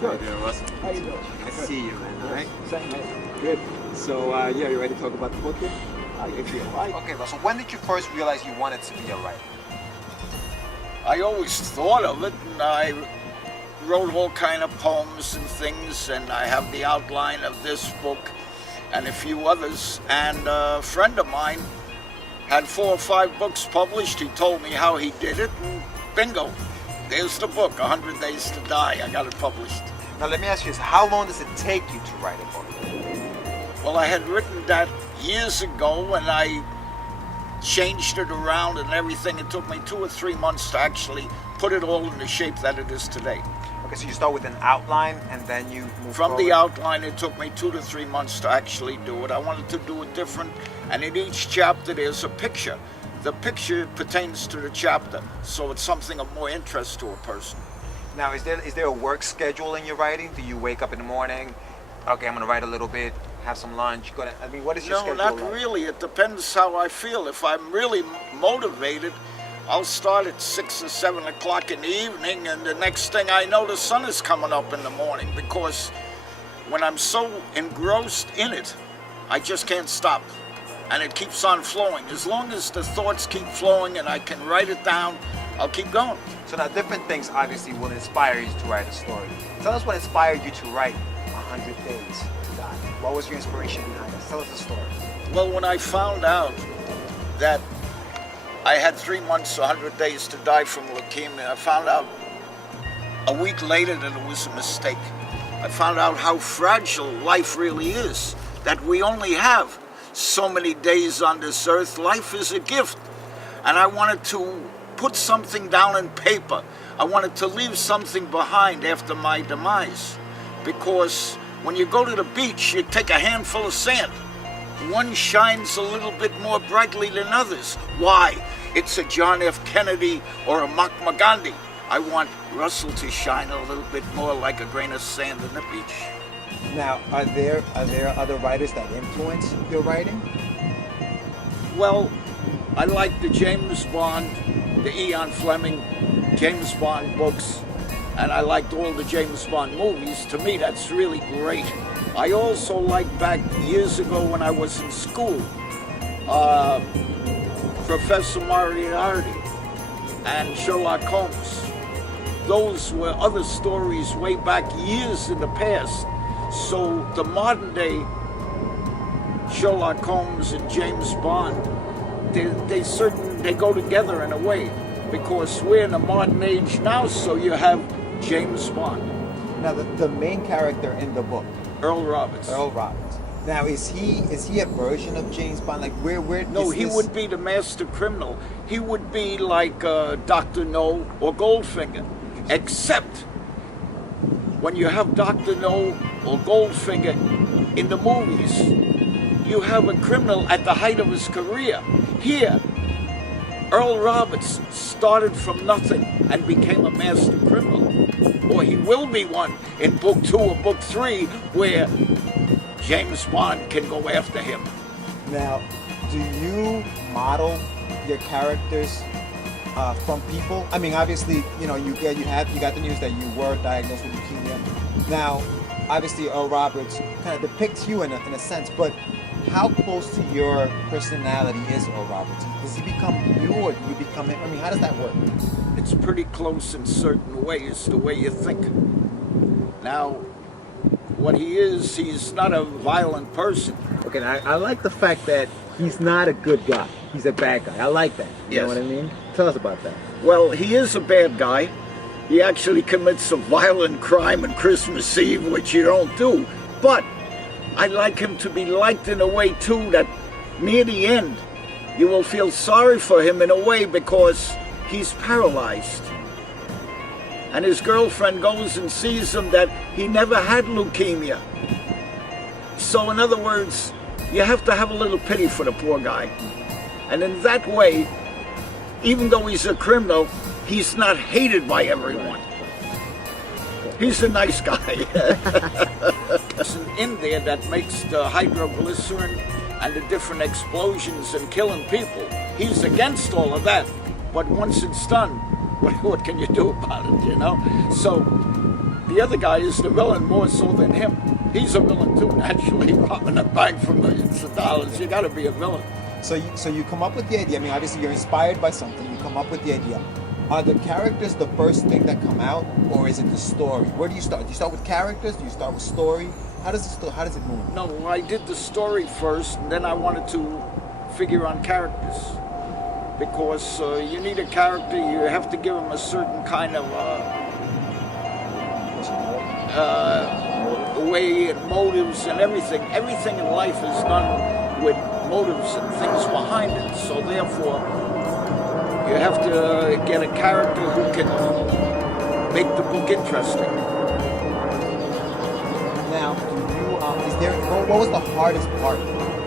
How you doing, Russ? How you doing? I see you, man. All right? Same here. Good. So, yeah, you ready to talk about the book here? How you feel, right? Okay, Russell, when did you first realize you wanted to be a writer? I always thought of it, and I wrote all kind of poems and things, and I have the outline of this book and a few others. And a friend of mine had 4 or 5 books published. He told me how he did it, and bingo, there's the book, 100 Days to Die. I got it published. Now, let me ask you this. How long does it take you to write a book? Well, I had written that years ago, and I changed it around and everything. It took me 2 or 3 months to actually put it all in the shape that it is today. Okay, so you start with an outline, and then you move From forward. the outline, it took me 2 to 3 months to actually do it. I wanted to do it different, and in each chapter there's a picture. The picture pertains to the chapter, so it's something of more interest to a person. Now, is there a work schedule in your writing? Do you wake up in the morning? Okay, I'm going to write a little bit, have some lunch. I mean, what is your No, schedule not like? really. It depends how I feel. If I'm really motivated, I'll start at 6 or 7 o'clock in the evening, and the next thing I know, the sun is coming up in the morning, because when I'm so engrossed in it, I just can't stop. And it keeps on flowing. As long as the thoughts keep flowing and I can write it down, I'll keep going. So now, different things obviously will inspire you to write a story. Tell us what inspired you to write 100 Days to Die. What was your inspiration behind it? Tell us the story. Well, when I found out that I had 3 months, 100 days to die from leukemia, I found out a week later that it was a mistake. I found out how fragile life really is, that we only have so many days on this earth. Life is a gift. And I wanted to put something down in paper. I wanted to leave something behind after my demise. Because when you go to the beach, you take a handful of sand. One shines a little bit more brightly than others. Why? It's a John F. Kennedy or a Mahatma Gandhi. I want Russell to shine a little bit more like a grain of sand on the beach. Now, are there other writers that influence your writing? Well, I like the James Bond, the Ian Fleming James Bond books, and I liked all the James Bond movies. To me, that's really great. I also liked back years ago when I was in school, Professor Moriarty and Sherlock Holmes. Those were other stories way back years in the past. So the modern day Sherlock Holmes and James Bond, they go together in a way, because we're in a modern age now, so you have James Bond. Now, the main character in the book, Earl Roberts. Earl Roberts. Now, is he a version of James Bond? Like, where? No, he would be the master criminal. He would be like Dr. No or Goldfinger, except when you have Dr. No or Goldfinger in the movies, you have a criminal at the height of his career. Here, Earl Roberts started from nothing and became a master criminal. Or he will be one in book 2 or book 3, where James Bond can go after him. Now, do you model your characters from people? I mean, obviously, you know, you got the news that you were diagnosed with leukemia. Now, obviously, Earl Roberts kind of depicts you in a sense, but how close to your personality is Earl Roberts? Does he become you, or do you become him? I mean, how does that work? It's pretty close in certain ways, the way you think. Now, what he is, he's not a violent person. Okay, now, I like the fact that he's not a good guy. He's a bad guy. I like that. You know Yes. what I mean? Tell us about that. Well, he is a bad guy. He actually commits a violent crime on Christmas Eve, which you don't do. But I like him to be liked in a way, too, that near the end, you will feel sorry for him in a way, because he's paralyzed. And his girlfriend goes and sees him that he never had leukemia. So in other words, you have to have a little pity for the poor guy. And in that way, even though he's a criminal, he's not hated by everyone. He's a nice guy. There's in there that makes the hydroglycerin and the different explosions and killing people. He's against all of that. But once it's done, what can you do about it, you know? So the the other guy is the villain more so than him. He's a villain too, naturally, robbing a bank for millions of dollars. You got to be a villain. So you come up with the idea. I mean, obviously you're inspired by something. You come up with the idea. Are the characters the first thing that come out, or is it the story? Where do you start? Do you start with characters? Do you start with story? How does it move? No, I did the story first, and then I wanted to figure on characters. Because you need a character, you have to give him a certain kind of way and motives and everything. Everything in life is done with motives and things behind it. So therefore, you have to get a character who can make the book interesting. Now, what was the hardest part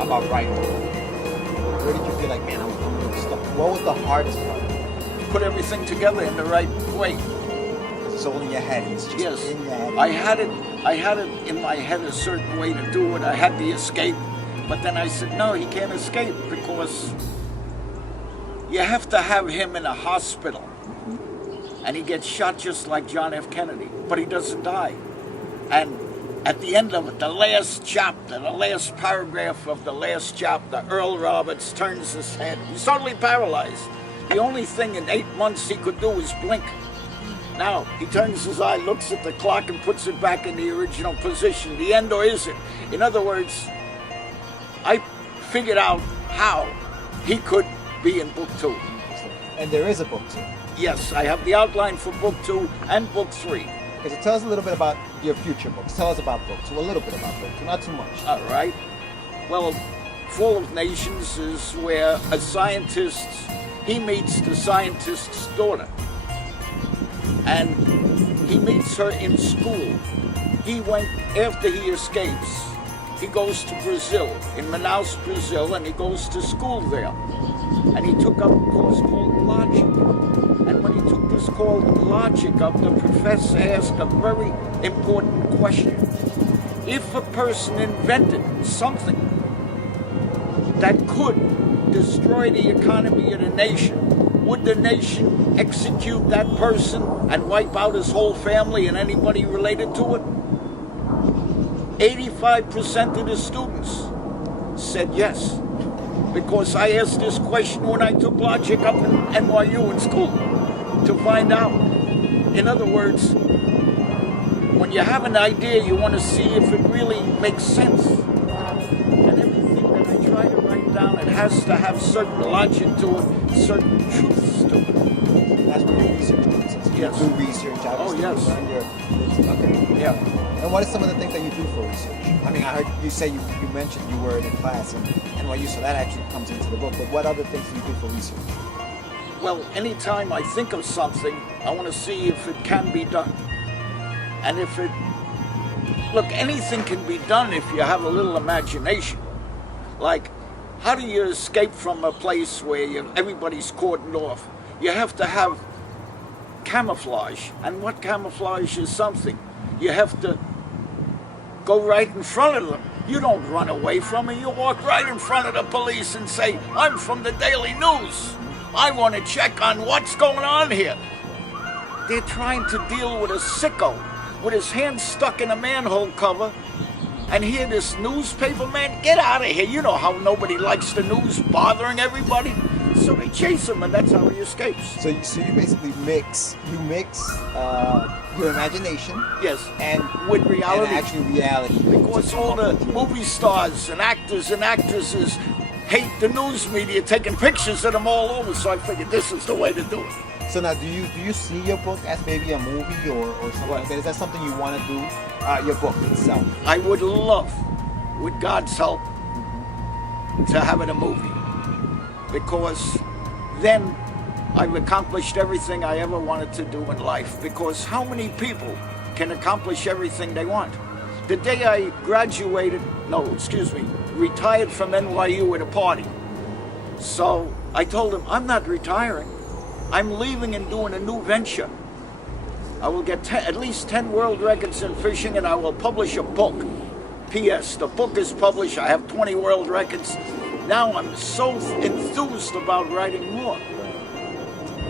about writing? Where did you feel like, man, I'm really stuck? What was the hardest part? Put everything together in the right way. Because it's all in your head. It's just Yes, in your head. I had it in my head a certain way to do it. I had the escape, but then I said, no, he can't escape because you have to have him in a hospital. And he gets shot just like John F. Kennedy, but he doesn't die. And at the end of it, the last chapter, the last paragraph of the last chapter, Earl Roberts turns his head. He's totally paralyzed. The only thing in 8 months he could do is blink. Now, he turns his eye, looks at the clock, and puts it back in the original position. The end, or is it? In other words, I figured out how he could be in book 2. And there is a book 2. Yes, I have the outline for book 2 and book 3. Okay, so tell us a little bit about your future books. Tell us about book 2, a little bit about book 2, not too much. All right. Well, Fall of Nations is where a scientist, he meets the scientist's daughter. And he meets her in school. He went, after he escapes, he goes to Brazil, in Manaus, Brazil, and he goes to school there. And he took up a course called Logic. And when he took this course Logic up, the professor asked a very important question. If a person invented something that could destroy the economy of the nation, would the nation execute that person and wipe out his whole family and anybody related to it? 85% of the students said yes. Because I asked this question when I took Logic up in NYU in school to find out. In other words, when you have an idea, you want to see if it really makes sense. And everything that I try to write down, it has to have certain logic to it, certain truths to it. That's where your research comes in. So you Yes. do research, obviously. Oh, yes. Okay. Yeah. And what are some of the things that you do for research? I mean, I heard you say you mentioned you were in a class in NYU, so that actually comes into the book. But what other things do you do for research? Well, anytime I think of something, I want to see if it can be done. And if it... Look, anything can be done if you have a little imagination. Like, how do you escape from a place where everybody's cordoned off? You have to have camouflage. And what camouflage is something? You have to go right in front of them. You don't run away from them. You walk right in front of the police and say, I'm from the Daily News. I want to check on what's going on here. They're trying to deal with a sicko with his hand stuck in a manhole cover. And here this newspaper man, get out of here. You know how nobody likes the news bothering everybody. So they chase him, and that's how he escapes. So you basically mix your imagination, Yes, and with reality. and actual reality. Because all the movie stars and actresses hate the news media taking pictures of them all over, so I figured this is the way to do it. So now, do you see your book as maybe a movie or something like that? Is that something you want to do? Your book itself. I would love, with God's help, to have it a movie. Because then I've accomplished everything I ever wanted to do in life. Because how many people can accomplish everything they want? The day I retired from NYU at a party. So I told him, I'm not retiring. I'm leaving and doing a new venture. I will get at least 10 world records in fishing, and I will publish a book. P.S. The book is published. I have 20 world records. Now I'm so enthused about writing more.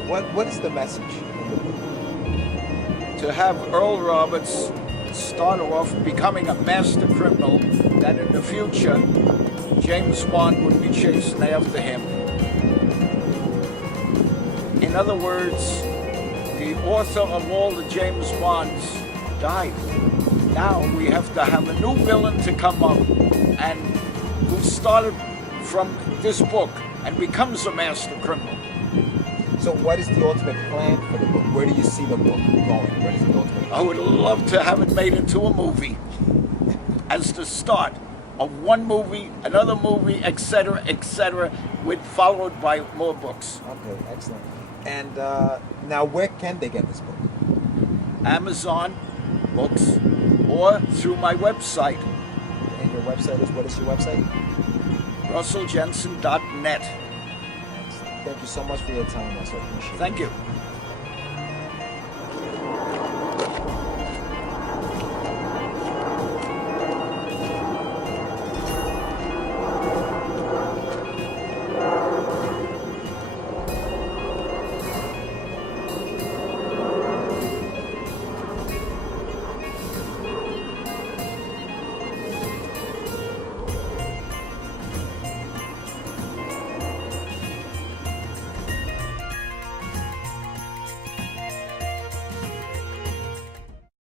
What is the message? to have Earl Roberts start off becoming a master criminal, that in the future James Bond would be chasing after him. In other words, the author of all the James Bonds died. Now we have to have a new villain to come up and who started from this book and becomes a master criminal. So what is the ultimate plan for the book? Where do you see the book going? What is the ultimate I would love to have it made into a movie as the start of one movie, another movie, etc., with followed by more books. Okay, excellent. And now where can they get this book? Amazon books or through my website, And your website is, what is your website? russelljensen.net. Thank you so much for your time, Russell. Appreciate it. Thank you.